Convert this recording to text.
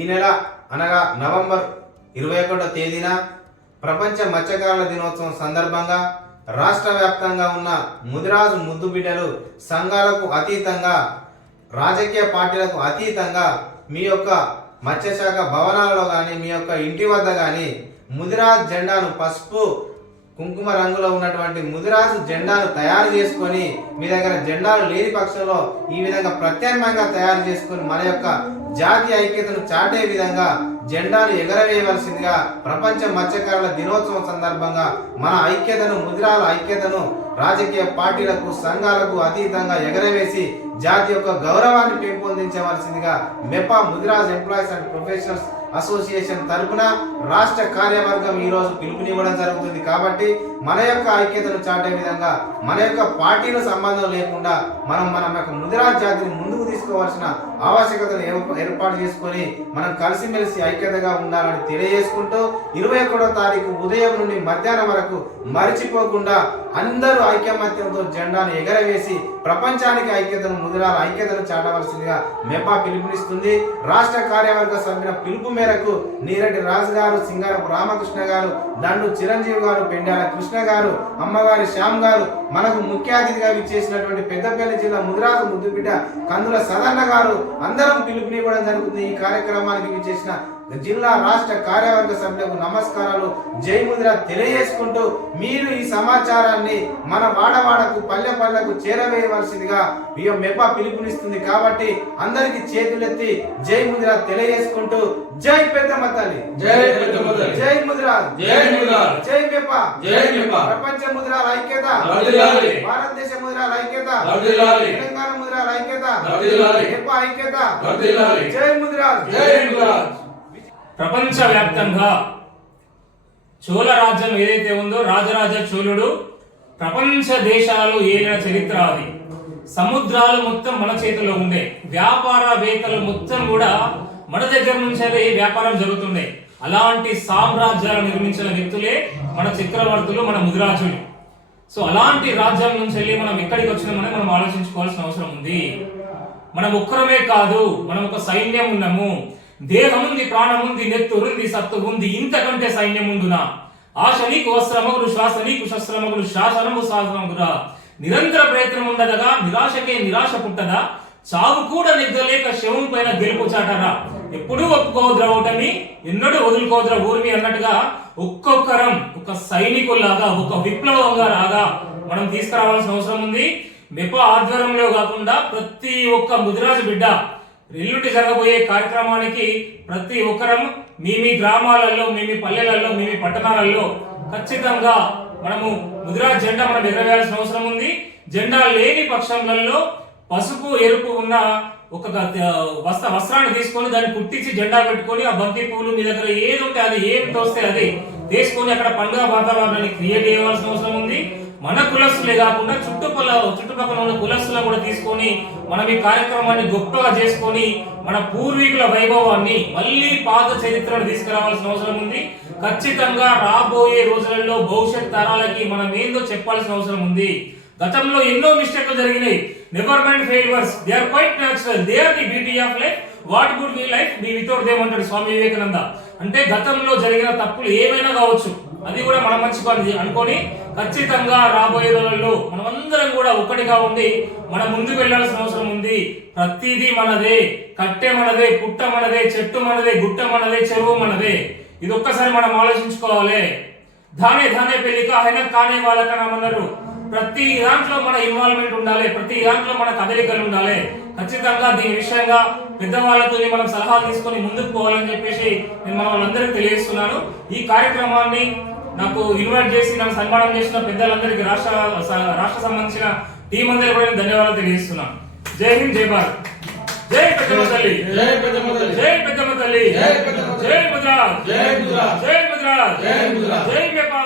ఈ నెల అనగా నవంబర్ 21వ తేదీన ప్రపంచ మత్స్యకారుల దినోత్సవం సందర్భంగా రాష్ట్ర వ్యాప్తంగా ఉన్న ముదిరాజు ముద్దు బిడ్డలు సంఘాలకు అతీతంగా రాజకీయ పార్టీలకు అతీతంగా మీ యొక్క మత్స్యశాఖ భవనాలలో కానీ మీ యొక్క ఇంటి వద్ద కానీ ముదిరాజు జెండాను పసుపు కుంకుమ రంగులో ఉన్నటువంటి ముదిరాజు జెండాను తయారు చేసుకొని మీ దగ్గర జెండాలు లేని పక్షంలో ఈ విధంగా ప్రత్యామ్నాయంగా తయారు చేసుకొని మన యొక్క జాతీయ ఐక్యతను చాటే విధంగా జెండాను ఎగరవేయవలసిందిగా ప్రపంచ మత్స్యకారుల దినోత్సవం సందర్భంగా మన ఐక్యతను ముదిరాల ఐక్యతను రాజకీయ పార్టీలకు సంఘాలకు అతీతంగా ఎగరవేసి జాతి యొక్క గౌరవాన్ని పెంపొందించవలసిందిగా MEPA Mudiraj employees and professionals association తరపున రాష్ట్ర కార్యవర్గం ఈ రోజు పిలుపునివ్వడం జరుగుతుంది. కాబట్టి మన యొక్క ఐక్యతను చాటే విధంగా మన యొక్క పార్టీలో సంబంధం లేకుండా మన యొక్క ముదిరాజ్ జాతిని ముందుకు తీసుకోవాల్సిన ఆవశ్యకతను ఏర్పాటు చేసుకొని మనం కలిసిమెలిసి ఐక్యతగా ఉండాలని తెలియజేసుకుంటూ 21వ తారీఖు ఉదయం నుండి మధ్యాహ్నం వరకు మరిచిపోకుండా అందరూ ఐకమత్యంతో జెండాను ఎగరవేసి ప్రపంచానికి ఐక్యతను ముదిరాల ఐక్యతను చాటవలసిందిగా మెపా పిలుపునిస్తుంది. రాష్ట్ర కార్యవర్గ సభ్యుల పిలుపు మేరకు నీరటి రాజు గారు, సింగారపు రామకృష్ణ గారు, దండు చిరంజీవి గారు, పెండాల కృష్ణ గారు, అమ్మగారి శ్యామ్ గారు, మనకు ముఖ్య అతిథిగా విచ్చేసినటువంటి పెద్దపల్లి జిల్లా ముదిరాజు ముద్దుబిడ్డ కందుల సదన్న గారు అందరం పిలుపునివ్వడం జరుగుతుంది. ఈ కార్యక్రమానికి విచ్చేసిన జిల్లా రాష్ట్ర కార్యవర్గ సభ్యులకు నమస్కారాలు, జై ముదిరా తెలియజేసుకుంటూ మీరు ఈ సమాచారాన్ని మన వాడవాడకు పల్లె పల్లెకు చేరవేయవలసిందిగా మెపా పిలుపునిస్తుంది. కాబట్టి అందరికి చేతులెత్తి జై ముదిరా తెలియజేసుకుంటూ జై పెద్దమ్మ తల్లి, జై పెద్దమ్మ తల్లి, జై ముదిరా, జై ముదిరా, జై మెపా, జై మెపా, ప్రపంచ ముదిరాల ఐక్యత వర్ధిల్లాలి, భారతదేశ ముదిరాల ఐక్యత వర్ధిల్లాలి, తెలంగాణ ముదిరాల ఐక్యత వర్ధిల్లాలి, మెపా ఐక్యత వర్ధిల్లాలి, జై ముదిరా, జై ముదిరా. ప్రపంచవ్యాప్తంగా చోళ రాజ్యం ఏదైతే ఉందో రాజరాజ చోళుడు ప్రపంచ దేశాలు ఏలిన చరిత్ర అది. సముద్రాలు మొత్తం మన చేతిలో ఉండే, వ్యాపారవేత్తలు మొత్తం కూడా మన దగ్గర నుంచే వ్యాపారం జరుగుతుండే. అలాంటి సామ్రాజ్యాలు నిర్మించిన వ్యక్తులే మన చక్రవర్తులు, మన ముదిరాజులు. సో అలాంటి రాజ్యం నుంచి వెళ్ళి మనం ఎక్కడికి వచ్చినామని మనం ఆలోచించుకోవాల్సిన అవసరం ఉంది. మనం ఒక్కరమే కాదు, మనం ఒక సైన్యం ఉన్నాము. దేహం ఉంది, ప్రాణం ఉంది, నెత్తురుంది, సత్తు ఉంది, ఇంతకంటే సైన్యం ఉండునా. ఆశ నీకు వస్త్రమగులు, శ్వాస నీకు శస్త్రమగులు, శాసనము సాధనమురా. నిరంతర ప్రయత్నం ఉండదగా, నిరాశకే నిరాశ పుట్టదా. చావు కూడా నిగ్గలేక శవం పైన గెలుపు చాటరా. ఎప్పుడూ ఒప్పుకోద్ర ఓటమి, ఎన్నడూ వదులుకోద్ర ఊర్మి అన్నట్టుగా ఒక్కొక్కరం ఒక సైనికుల్లాగా, ఒక విప్లవంగా రాగా మనం తీసుకురావాల్సిన అవసరం ఉంది. మెపా ఆధ్వర్యంలో కాకుండా ప్రతి ఒక్క ముదిరాజు బిడ్డ ఎల్లుండి జరగబోయే కార్యక్రమానికి ప్రతి ఒక్కరం మీ గ్రామాలలో, మీ పల్లెలలో, మీ పట్టణాలలో ఖచ్చితంగా మనము ముదిరాజ్ జెండా మనం ఎగరవేయాల్సిన అవసరం ఉంది. జెండా లేని పక్షంలో పసుపు ఎరుపు ఉన్న ఒక వస్త్రాన్ని తీసుకొని దాన్ని కుట్టించి జెండా పెట్టుకొని ఆ బంతి పూలు మీ దగ్గర ఏది ఉంటే అది, ఏం తోస్తే అది తీసుకొని అక్కడ పండుగ వాతావరణాన్ని క్రియేట్ చేయవలసిన అవసరం ఉంది. మన కులస్తులే కాకుండా చుట్టుపక్కల ఉన్న కులస్తులను కూడా తీసుకొని మనం ఈ కార్యక్రమాన్ని గొప్పగా చేసుకొని మన పూర్వీకుల వైభవాన్ని మళ్ళీ పాత చరిత్రను తీసుకురావాల్సిన అవసరం ఉంది. ఖచ్చితంగా రాబోయే రోజులలో భవిష్యత్ తరాలకి మనం ఏందో చెప్పాల్సిన అవసరం ఉంది. గతంలో ఎన్నో మిస్టేక్లు జరిగినాయి. Never mind failures, they are quite natural, they are the beauty of life. What would be life be without them అంటాడు స్వామి వివేకానంద. అంటే గతంలో జరిగిన తప్పులు ఏమైనా కావచ్చు, అది కూడా మన మంచి పని అనుకొని ఖచ్చితంగా రాబోయే రోజుల్లో మనమందరం కూడా ఒక్కటిగా ఉండి మనం ముందుకు వెళ్లాల్సిన అవసరం ఉంది. ప్రతిదీ మనదే, కట్టె మనదే, పుట్ట మనదే, చెట్టు మనదే, గుట్ట మనదే, చెరువు మనదే. ఇది ఒక్కసారి మనం ఆలోచించుకోవాలి. ధానే ధానే పెళ్లిక అయినా కానే వాళ్ళకన్నామన్నారు. ప్రతి దాంట్లో మన ఇన్వాల్వ్మెంట్ ఉండాలి, ప్రతి దాంట్లో మన కదలికలు ఉండాలి. ఖచ్చితంగా దీని విషయంగా పెద్దవాళ్ళతో మనం సలహాలు తీసుకొని ముందుకు పోవాలని చెప్పేసి నేను మన వాళ్ళందరికీ తెలియజేస్తున్నాను. ఈ కార్యక్రమాన్ని నాకు ఇన్వైట్ చేసి నన్ను సన్మానం చేసిన పెద్దలందరికీ రాష్ట్ర సంబంధించిన టీం అందరికీ కూడా నేను ధన్యవాదాలు తెలియజేస్తున్నాను. జై హింద్, జై భారత్, జై పెద్దమ్మ తల్లి, జై పెద్దమ్మ తల్లి, జై పెద్దమ్మ తల్లి, జై పెద్దమ్మ తల్లి, జై ముదిరాజ్, జై ముదిరాజ్, జై ముదిరాజ్, జై ముదిరాజ్, జై మెపా.